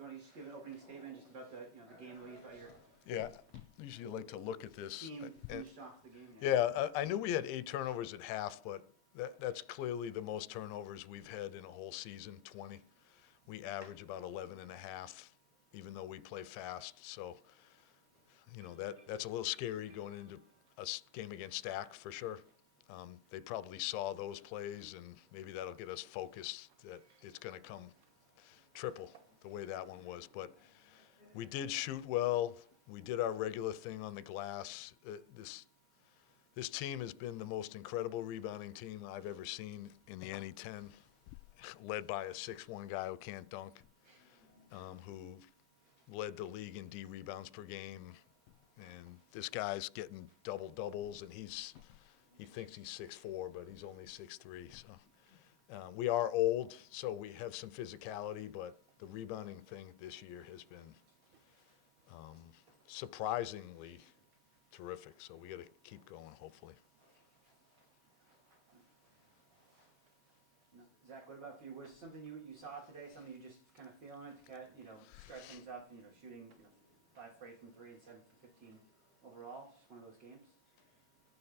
you want to just give an opening statement just about the game, at least about your Yeah, usually I like to look at this. team And- finished off the game? Yeah, I knew we had 8 turnovers at half, but that's clearly the most turnovers we've had in a whole season, 20. We average about 11 and a half, even though we play fast. So, that's a little scary going into a game against Stack for sure. They probably saw those plays, and maybe that'll get us focused that it's going to come triple the way that one was. But we did shoot well. We did our regular thing on the glass. This team has been the most incredible rebounding team I've ever seen in the NE10, led by a 6'1" guy who can't dunk, who led the league in D rebounds per game. And this guy's getting double doubles, and he thinks he's 6'4", but he's only 6'3". So we are old, so we have some physicality, but the rebounding thing this year has been surprisingly terrific. So we got to keep going, hopefully. Zach, what about for you? Was something you saw today, something you just kind of feeling it to start things up, shooting 5 for 8 from 3 and 7 for 15 overall? Just one of those games?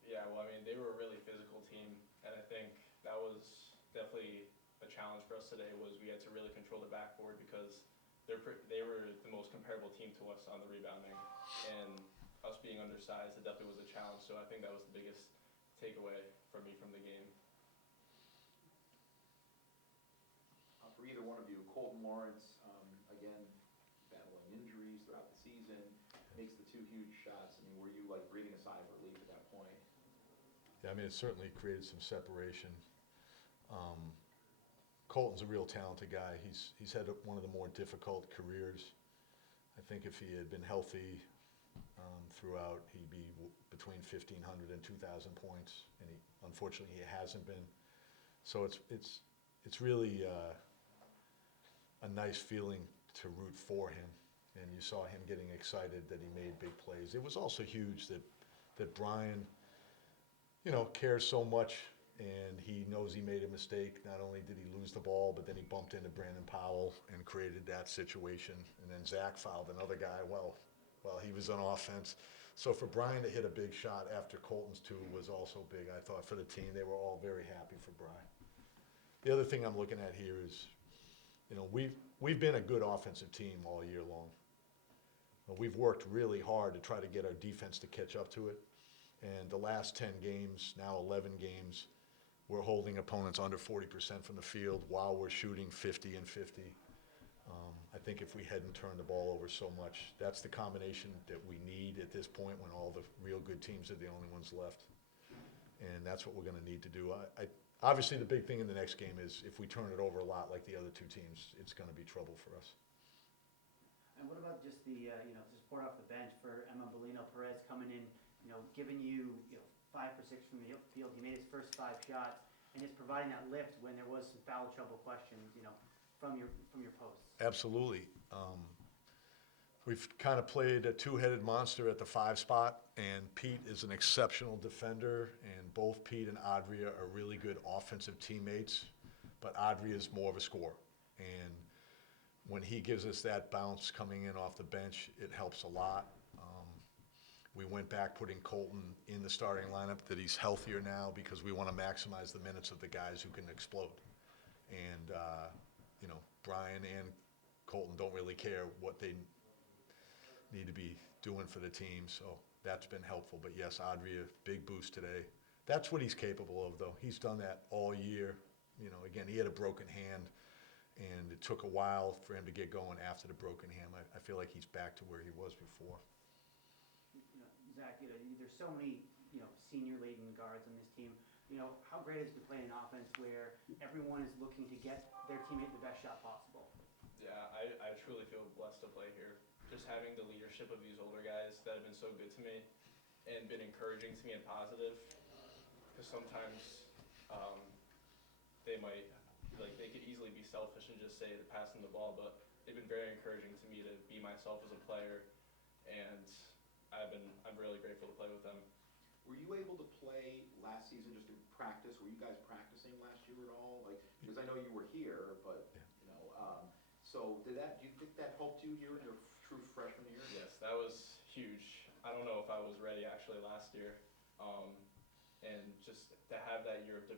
Yeah, well, I mean, they were a really physical team, and I think that was definitely a challenge for us today was we had to really control the backboard because they were the most comparable team to us on the rebounding, and us being undersized, it definitely was a challenge. So I think that was the biggest takeaway for me from the game. For either one of you, Colton Lawrence, again, battling injuries throughout the season, makes the 2 huge shots. I mean, were you like breathing a sigh of relief at that point? Yeah, I mean, it certainly created some separation. Colton's a real talented guy. He's had one of the more difficult careers. I think if he had been healthy throughout, he'd be between 1,500 and 2,000 points, and unfortunately he hasn't been. So it's really a nice feeling to root for him, and you saw him getting excited that he made big plays. It was also huge that Brian, cares so much, and he knows he made a mistake. Not only did he lose the ball, but then he bumped into Brandon Powell and created that situation, and then Zach fouled another guy while he was on offense. So for Brian to hit a big shot after Colton's 2 was also big, I thought, for the team. They were all very happy for Brian. The other thing I'm looking at here is, we've been a good offensive team all year long. We've worked really hard to try to get our defense to catch up to it. And the last 10 games, now 11 games, we're holding opponents under 40% from the field while we're shooting 50 and 50. I think if we hadn't turned the ball over so much, that's the combination that we need at this point when all the real good teams are the only ones left. And that's what we're going to need to do. Obviously, the big thing in the next game is if we turn it over a lot like the other 2 teams, it's going to be trouble for us. And what about just the support off the bench for Emma Bolino Perez coming in, giving you 5 for 6 from the field? He made his first 5 shots and just providing that lift when there was some foul trouble questions, from your posts. Absolutely. We've kind of played a 2-headed monster at the 5 spot, and Pete is an exceptional defender, and both Pete and Adria are really good offensive teammates, but Adria is more of a scorer. And when he gives us that bounce coming in off the bench, it helps a lot. We went back putting Colton in the starting lineup, that he's healthier now because we want to maximize the minutes of the guys who can explode. And, Brian and Colton don't really care what they need to be doing for the team, so that's been helpful. But yes, Adria, big boost today. That's what he's capable of, though. He's done that all year. Again, he had a broken hand, and it took a while for him to get going after the broken hand. I feel like he's back to where he was before. Zach, there's so many, senior-laden guards on this team. How great is it to play an offense where everyone is looking to get their teammate the best shot possible? Yeah, I truly feel blessed to play here. Just having the leadership of these older guys that have been so good to me and been encouraging to me and positive. Because sometimes they could easily be selfish and just say to pass them the ball, but they've been very encouraging to me to be myself as a player, and I'm really grateful to play with them. Were you able to play last season just in practice? Were you guys practicing last year at all? Because I know you were here, but So do you think that helped you here in your true freshman year? Yes, that was huge. I don't know if I was ready actually last year. And just to have that year of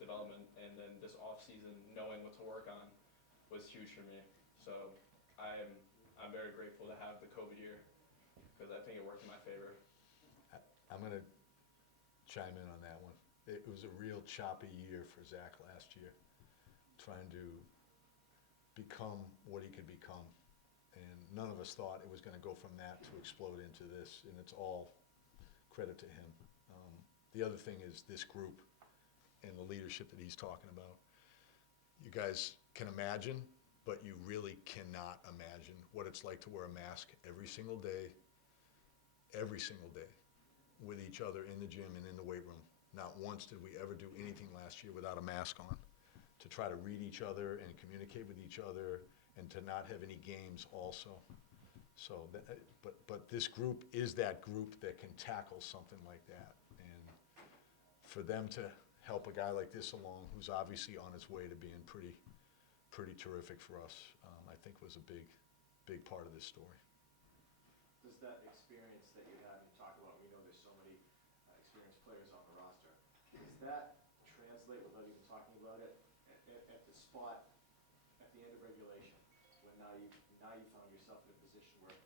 development and then this off season knowing what to work on was huge for me. So I'm very grateful to have the COVID year because I think it worked in my favor. I'm going to chime in on that one. It was a real choppy year for Zach last year, trying to become what he could become. And none of us thought it was going to go from that to explode into this, and it's all credit to him. The other thing is this group and the leadership that he's talking about. You guys can imagine, but you really cannot imagine what it's like to wear a mask every single day, with each other in the gym and in the weight room. Not once did we ever do anything last year without a mask on, to try to read each other and communicate with each other and to not have any games also. So, but this group is that group that can tackle something like that. And for them to help a guy like this along, who's obviously on his way to being pretty terrific for us, I think was a big part of this story. Does that experience that you have, you talk about, we know there's so many experienced players on the roster, does that translate, without even talking about it, at the spot at the end of regulation, when now you found yourself in a position where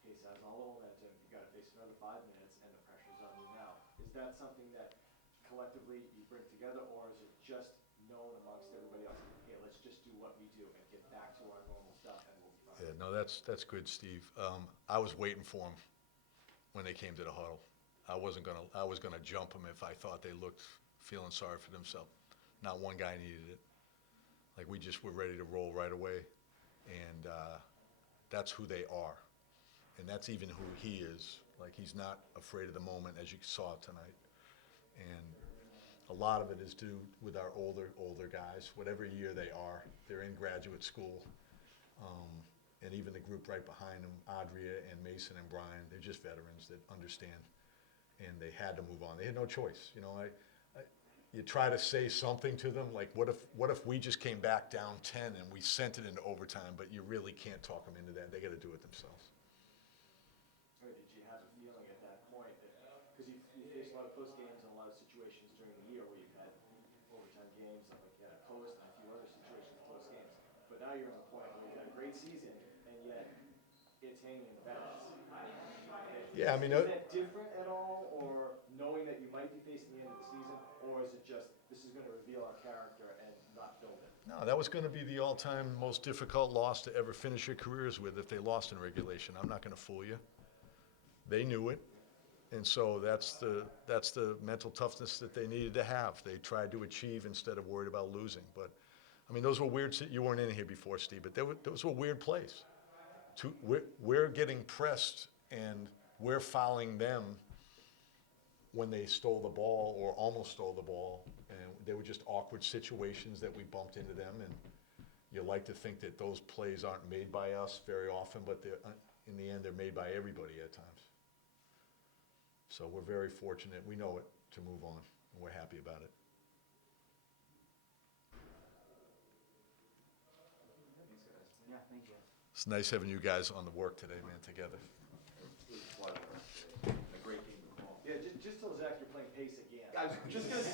pace has all the momentum, you got to face another 5 minutes, and the pressure's on you now? Is that something that collectively you bring together, or is it just known amongst everybody else? Hey, let's just do what we do and get back to our normal stuff, and we'll be fine. Yeah, no, that's good, Steve. I was waiting for them when they came to the huddle. I was gonna jump them if I thought they looked feeling sorry for themselves. Not one guy needed it. Like, we just were ready to roll right away, and that's who they are, and that's even who he is. Like, he's not afraid of the moment, as you saw tonight. And a lot of it is due with our older guys. Whatever year they are, they're in graduate school. And even the group right behind them, Adria and Mason and Brian, they're just veterans that understand, and they had to move on. They had no choice. You know, you try to say something to them, like, what if we just came back down 10 and we sent it into overtime, but you really can't talk them into that. They got to do it themselves. Or did you have a feeling at that point that, because you faced a lot of close games and a lot of situations during the year where you've had overtime games, like you had a post and a few other situations, close games, but now you're in the point where you've had a great season and yet it's hanging in the balance. Yeah, I mean, is that different at all, or knowing that you might be facing the end of the season, or is it just, this is going to reveal our character and not build it? no, that was going to be the all-time most difficult loss to ever finish your careers with if they lost in regulation. I'm not going to fool you. They knew it, and so that's the mental toughness that they needed to have. They tried to achieve instead of worried about losing. But I mean, those were weird. You weren't in here before, Steve, but those were weird plays. We're getting pressed, and we're fouling them when they stole the ball or almost stole the ball, and they were just awkward situations that we bumped into them. And you like to think that those plays aren't made by us very often, but in the end, they're made by everybody at times. So we're very fortunate. We know it to move on, and we're happy about it. Thanks, guys. Yeah, thank you. It's nice having you guys on the work today, man, together. It was a pleasure. A great game to call. Yeah, just tell Zach you're playing pace again. I was just gonna